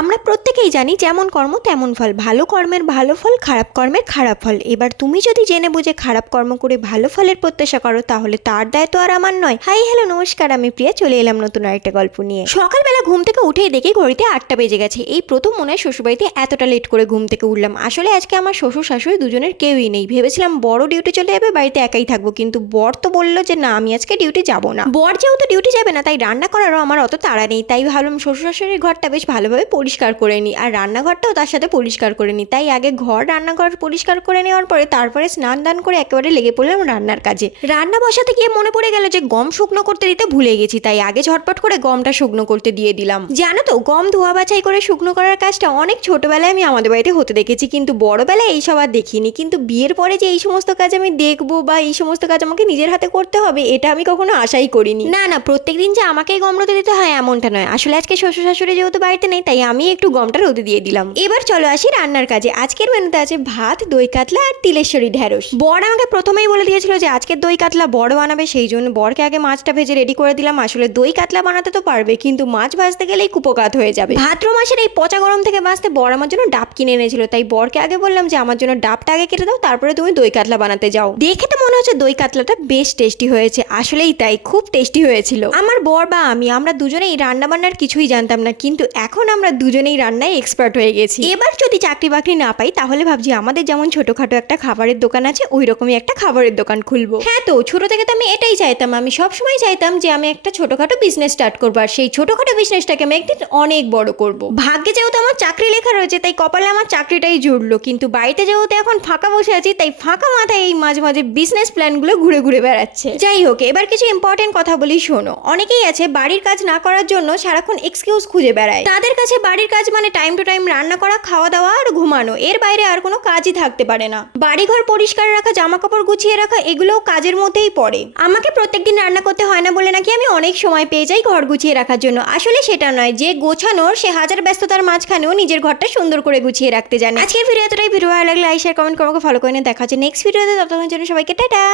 আমরা প্রত্যেকেই জানি যেমন কর্ম তেমন ফল, ভালো কর্মের ভালো ফল, খারাপ কর্মের খারাপ ফল। এবার তুমি যদি জেনে বুঝে খারাপ কর্ম করে ভালো ফলের প্রত্যাশা করো তাহলে তার দায় তো আর আমার নয়। হাই হ্যালো নমস্কার, আমি প্রিয়া চলে এলাম নতুন আরেকটা গল্প নিয়ে। সকালবেলা ঘুম থেকে উঠেই দেখি ঘড়িতে 8টা বেজে গেছে। এই প্রথম মনে হয় শ্বশুরবাড়িতে এতটা লেট করে ঘুম থেকে উঠলাম। আসলে আজকে আমার শ্বশুর শাশুড়ি দুজনের কেউই নেই। ভেবেছিলাম বড় ডিউটি চলে যাবে, বাড়িতে একাই থাকবো, কিন্তু বর তো বললো যে না আমি আজকে ডিউটি যাবো না। বর যেহেতু ডিউটি যাবে না তাই রান্না করারও আমার অত তাড়া নেই। তাই ভাবলাম শ্বশুর শাশুড়ির ঘরটা বেশ ভালোভাবে পরিষ্কার করে নিই আর রান্নাঘরটাও তার সাথে পরিষ্কার করে নিই। তাই আগে ঘর রান্নাঘর পরিষ্কার করে নেওয়ার পরে তারপরে স্নান দান করে একেবারে লেগে পড়লাম রান্নার কাজে। রান্না বসাতে গিয়ে মনে পড়ে গেল যে গম শুকনো করতে দিতে ভুলে গেছি, তাই আগে ঝটপট করে গমটা শুকনো করতে দিয়ে দিলাম। জানো তো, গম ধোয়া বাছাই করে শুকনো করার কাজটা অনেক ছোটবেলায় আমি আমাদের বাড়িতে হতে দেখেছি, কিন্তু বড়বেলায় এইসব আর দেখিনি। কিন্তু বিয়ের পরে যে এই সমস্ত কাজ আমি দেখবো বা এই সমস্ত কাজ আমাকে নিজের হাতে করতে হবে, এটা আমি কখনো আশাই করিনি। না না, প্রত্যেকদিন যে আমাকেই গম রোদে দিতে হয় এমনটা নয়। আসলে আজকে শ্বশুর শাশুড়ি যেহেতু বাড়িতে নেই তাই আমি একটু গমটা রোদে দিয়ে দিলাম। এবার চলো আসি রান্নার কাজে। আজকের মেনুতে আছে ভাত, দই কাতলা আর তিলেশ্বরী ঢ্যাঁড়স। বর আমাকে প্রথমেই বলে দিয়েছিল যে আজকের দই কাতলা বড় বানাবে, সেই জন্য বরকে আগে মাছটা ভেজে রেডি করে দিলাম। আসলে দই কাতলা বানাতে তো পারবে, কিন্তু মাছ ভাজতে গেলেই কুপোকাত হয়ে যাবে। ভাদ্র মাসের এই পচা গরম থেকে বাঁচতে বর আমার জন্য ডাব কিনে এনেছিল, তাই বরকে আগে বললাম যে আমার জন্য ডাবটা আগে কেটে দাও, তারপরে তুমি দই কাতলা বানাতে যাও। দেখে তো মনে হচ্ছে দই কাতলাটা বেশ টেস্টি হয়েছে। আসলেই তাই, খুব টেস্টি হয়েছিল। আমার বর বা আমরা দুজনেই রান্না বান্নার কিছুই জানতাম না, কিন্তু এখন আমরা দুজনেই রান্নায় এক্সপার্ট হয়ে গেছি। এবার যদি চাকরি বাকরি না পাই তাহলে ভাবছি আমাদের যেমন ছোটখাটো একটা খাবারের দোকান আছে ওই রকমই একটা খাবারের দোকান খুলবো। হ্যাঁ, তো ছোট থেকে তো আমি এটাই চাইতাম। আমি সবসময় চাইতাম যে আমি একটা ছোটখাটো বিজনেস স্টার্ট করবো, আর সেই ছোটখাটো বিজনেসটাকে আমি একদিন অনেক বড় করব। ভাগ্যে যেহেতু আমার চাকরি লেখা রয়েছে তাই কপালে আমার চাকরিটাই জুড়লো, কিন্তু বাড়িতে যেহেতু এখন ফাঁকা বসে আছি তাই ফাঁকা মাথায় এই মাঝে মাঝে বিজনেস প্ল্যানগুলো ঘুরে ঘুরে বেড়াচ্ছে। যাই হোক, এবার কিছু ইম্পর্টেন্ট কথা বলি শোনো। অনেকেই আছে বাড়ির কাজ না করার জন্য সারাক্ষণ এক্সকিউজ খুঁজে বেড়ায়। তাদের কাছে বাড়ির কাজ মানে টাইম টু টাইম রান্না করা, খাওয়া দাওয়া আর ঘুমানো, এর বাইরে আর কোনো কাজই থাকতে পারে না। বাড়িঘর পরিষ্কার রাখা, জামা কাপড় গুছিয়ে রাখা, এগুলোও কাজের মধ্যেই পড়ে। আমাকে প্রত্যেকদিন রান্না করতে হয় না বলে নাকি আমি অনেক সময় পেয়ে যাই ঘর গুছিয়ে রাখার জন্য। আসলে সেটা নয়, যে গোছানোর সে হাজার ব্যস্ততার মাঝখানেও নিজের ঘরটা সুন্দর করে গুছিয়ে রাখতে জানে। আজকের ভিডিও এতটাই। ভিডিও ভালো লাগলে লাইক শেয়ার কমেন্ট করে আমাকে ফলো করে নিয়ে দেখা হচ্ছে নেক্সট ভিডিওতে। ততক্ষণের জন্য সবাইকে টাটা।